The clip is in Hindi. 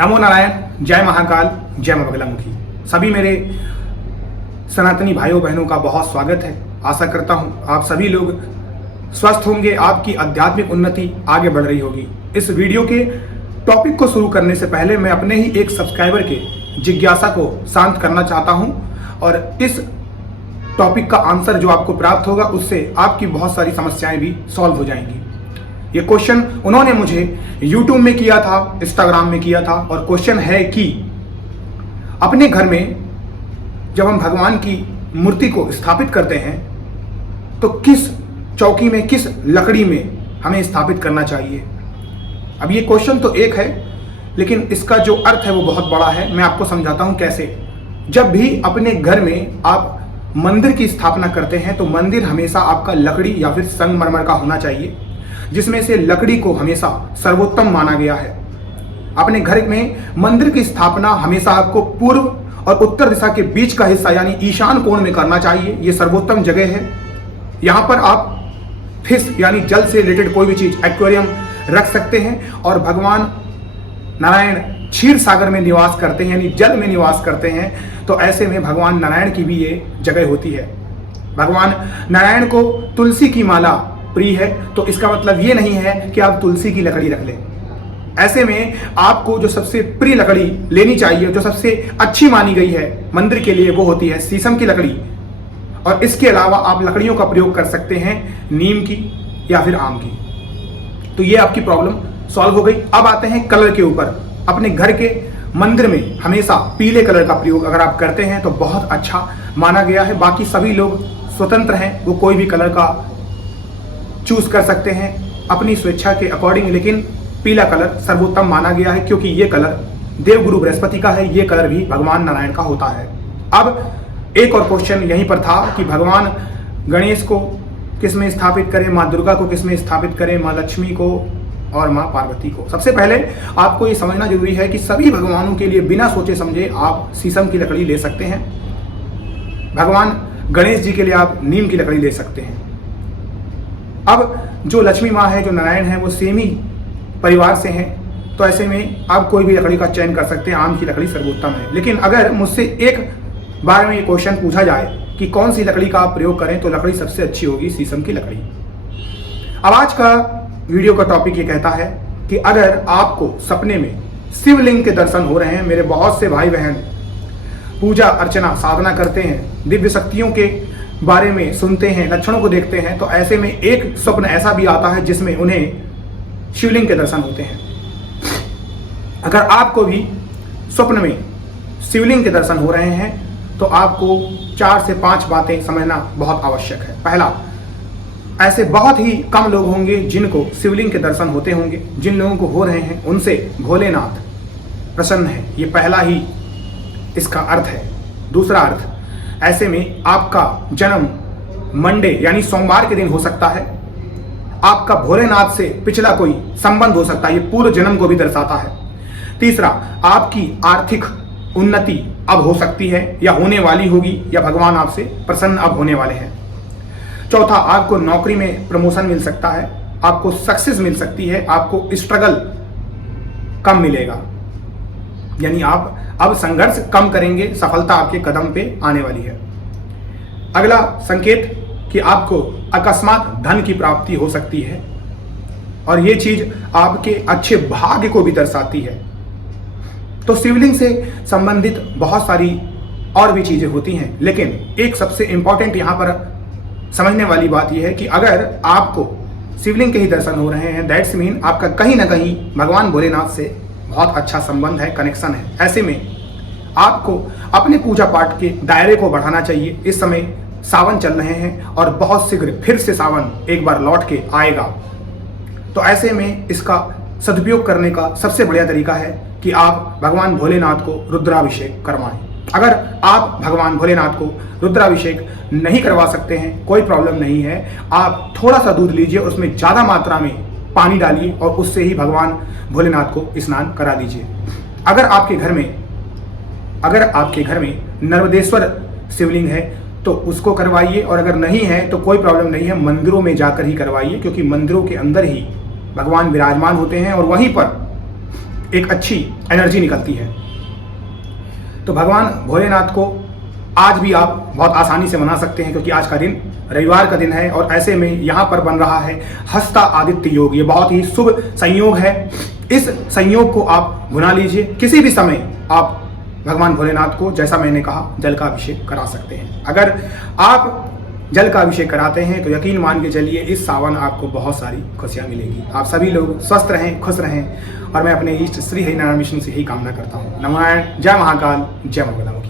नमो नारायण, जय महाकाल, जय मां बगलामुखी। सभी मेरे सनातनी भाइयों बहनों का बहुत स्वागत है। आशा करता हूं आप सभी लोग स्वस्थ होंगे, आपकी आध्यात्मिक उन्नति आगे बढ़ रही होगी। इस वीडियो के टॉपिक को शुरू करने से पहले मैं अपने ही एक सब्सक्राइबर के जिज्ञासा को शांत करना चाहता हूं और इस टॉपिक का आंसर जो आपको प्राप्त होगा उससे आपकी बहुत सारी समस्याएं भी सॉल्व हो जाएंगी। ये क्वेश्चन उन्होंने मुझे YouTube में किया था, Instagram में किया था और क्वेश्चन है कि अपने घर में जब हम भगवान की मूर्ति को स्थापित करते हैं तो किस चौकी में, किस लकड़ी में हमें स्थापित करना चाहिए। अब ये क्वेश्चन तो एक है, लेकिन इसका जो अर्थ है वो बहुत बड़ा है। मैं आपको समझाता हूँ कैसे। जब भी अपने घर में आप मंदिर की स्थापना करते हैं तो मंदिर हमेशा आपका लकड़ी या फिर संगमरमर का होना चाहिए, जिसमें से लकड़ी को हमेशा सर्वोत्तम माना गया है। अपने घर में मंदिर की स्थापना हमेशा आपको पूर्व और उत्तर दिशा के बीच का हिस्सा यानी ईशान कोण में करना चाहिए। ये सर्वोत्तम जगह है। यहाँ पर आप फिश यानी जल से रिलेटेड कोई भी चीज, एक्वेरियम रख सकते हैं। और भगवान नारायण क्षीर सागर में निवास करते हैं यानी जल में निवास करते हैं, तो ऐसे में भगवान नारायण की भी ये जगह होती है। भगवान नारायण को तुलसी की माला प्रिय है, तो इसका मतलब ये नहीं है कि आप तुलसी की लकड़ी रख लें। ऐसे में आपको जो सबसे प्रिय लकड़ी लेनी चाहिए, जो सबसे अच्छी मानी गई है मंदिर के लिए, वो होती है शीशम की लकड़ी। और इसके अलावा आप लकड़ियों का प्रयोग कर सकते हैं नीम की या फिर आम की। तो ये आपकी प्रॉब्लम सॉल्व हो गई। अब आते हैं कलर के ऊपर। अपने घर के मंदिर में हमेशा पीले कलर का प्रयोग अगर आप करते हैं तो बहुत अच्छा माना गया है। बाकी सभी लोग स्वतंत्र हैं, वो कोई भी कलर का चूज कर सकते हैं अपनी स्वेच्छा के अकॉर्डिंग, लेकिन पीला कलर सर्वोत्तम माना गया है क्योंकि ये कलर देवगुरु बृहस्पति का है। ये कलर भी भगवान नारायण का होता है। अब एक और क्वेश्चन यहीं पर था कि भगवान गणेश को किस में स्थापित करें, माँ दुर्गा को किस में स्थापित करें, माँ लक्ष्मी को और माँ पार्वती को। सबसे पहले आपको ये समझना जरूरी है कि सभी भगवानों के लिए बिना सोचे समझे आप शीशम की लकड़ी ले सकते हैं। भगवान गणेश जी के लिए आप नीम की लकड़ी ले सकते हैं। अब जो लक्ष्मी माँ है, जो नारायण है, वो सेम ही परिवार से हैं, तो ऐसे में आप कोई भी लकड़ी का चयन कर सकते हैं। आम की लकड़ी सर्वोत्तम है। लेकिन अगर मुझसे एक बार में ये क्वेश्चन पूछा जाए कि कौन सी लकड़ी का आप प्रयोग करें, तो लकड़ी सबसे अच्छी होगी शीशम की लकड़ी। अब आज का वीडियो का टॉपिक ये कहता है कि अगर आपको सपने में शिवलिंग के दर्शन हो रहे हैं, मेरे बहुत से भाई बहन पूजा अर्चना साधना करते हैं, दिव्य शक्तियों के बारे में सुनते हैं, लक्षणों को देखते हैं, तो ऐसे में एक स्वप्न ऐसा भी आता है जिसमें उन्हें शिवलिंग के दर्शन होते हैं। अगर आपको भी स्वप्न में शिवलिंग के दर्शन हो रहे हैं तो आपको 4 से 5 बातें समझना बहुत आवश्यक है। पहला, ऐसे बहुत ही कम लोग होंगे जिनको शिवलिंग के दर्शन होते होंगे। जिन लोगों को हो रहे हैं उनसे भोलेनाथ प्रसन्न है, ये पहला ही इसका अर्थ है। दूसरा अर्थ, ऐसे में आपका जन्म मंडे यानी सोमवार के दिन हो सकता है। आपका भोलेनाथ से पिछला कोई संबंध हो सकता है, ये पूर्व जन्म को भी दर्शाता है। तीसरा, आपकी आर्थिक उन्नति अब हो सकती है या होने वाली होगी, या भगवान आपसे प्रसन्न अब होने वाले हैं। चौथा, आपको नौकरी में प्रमोशन मिल सकता है, आपको सक्सेस मिल सकती है, आपको स्ट्रगल कम मिलेगा, यानी आप अब संघर्ष कम करेंगे, सफलता आपके कदम पे आने वाली है। अगला संकेत कि आपको अकस्मात धन की प्राप्ति हो सकती है और ये चीज आपके अच्छे भाग्य को भी दर्शाती है। तो शिवलिंग से संबंधित बहुत सारी और भी चीजें होती हैं, लेकिन एक सबसे इंपॉर्टेंट यहां पर समझने वाली बात यह है कि अगर आपको शिवलिंग के ही दर्शन हो रहे हैं, दैट्स मीन आपका कहीं ना कहीं भगवान भोलेनाथ से बहुत अच्छा संबंध है, कनेक्शन है। ऐसे में आपको अपने पूजा पाठ के दायरे को बढ़ाना चाहिए। इस समय सावन चल रहे हैं और बहुत शीघ्र फिर से सावन एक बार लौट के आएगा, तो ऐसे में इसका सदुपयोग करने का सबसे बढ़िया तरीका है कि आप भगवान भोलेनाथ को रुद्राभिषेक करवाएं। अगर आप भगवान भोलेनाथ को रुद्राभिषेक नहीं करवा सकते हैं, कोई प्रॉब्लम नहीं है। आप थोड़ा सा दूध लीजिए, उसमें ज़्यादा मात्रा में पानी डालिए और उससे ही भगवान भोलेनाथ को स्नान करा दीजिए। अगर आपके घर में नर्मदेश्वर शिवलिंग है तो उसको करवाइए, और अगर नहीं है तो कोई प्रॉब्लम नहीं है, मंदिरों में जाकर ही करवाइए, क्योंकि मंदिरों के अंदर ही भगवान विराजमान होते हैं और वहीं पर एक अच्छी एनर्जी निकलती है। तो भगवान भोलेनाथ को आज भी आप बहुत आसानी से मना सकते हैं, क्योंकि आज का दिन रविवार का दिन है और ऐसे में यहाँ पर बन रहा है हस्ता आदित्य योग। ये बहुत ही शुभ संयोग है। इस संयोग को आप भुना लीजिए। किसी भी समय आप भगवान भोलेनाथ को, जैसा मैंने कहा, जल का अभिषेक करा सकते हैं। अगर आप जल का अभिषेक कराते हैं तो यकीन मान के चलिए इस सावन आपको बहुत सारी खुशियां मिलेगी। आप सभी लोग स्वस्थ रहें, खुश रहें और मैं अपने इष्ट श्री हरिनारायण विष्णु से यही कामना करता हूँ। नमः नारायण। जय महाकाल, जय मंगलमुखी।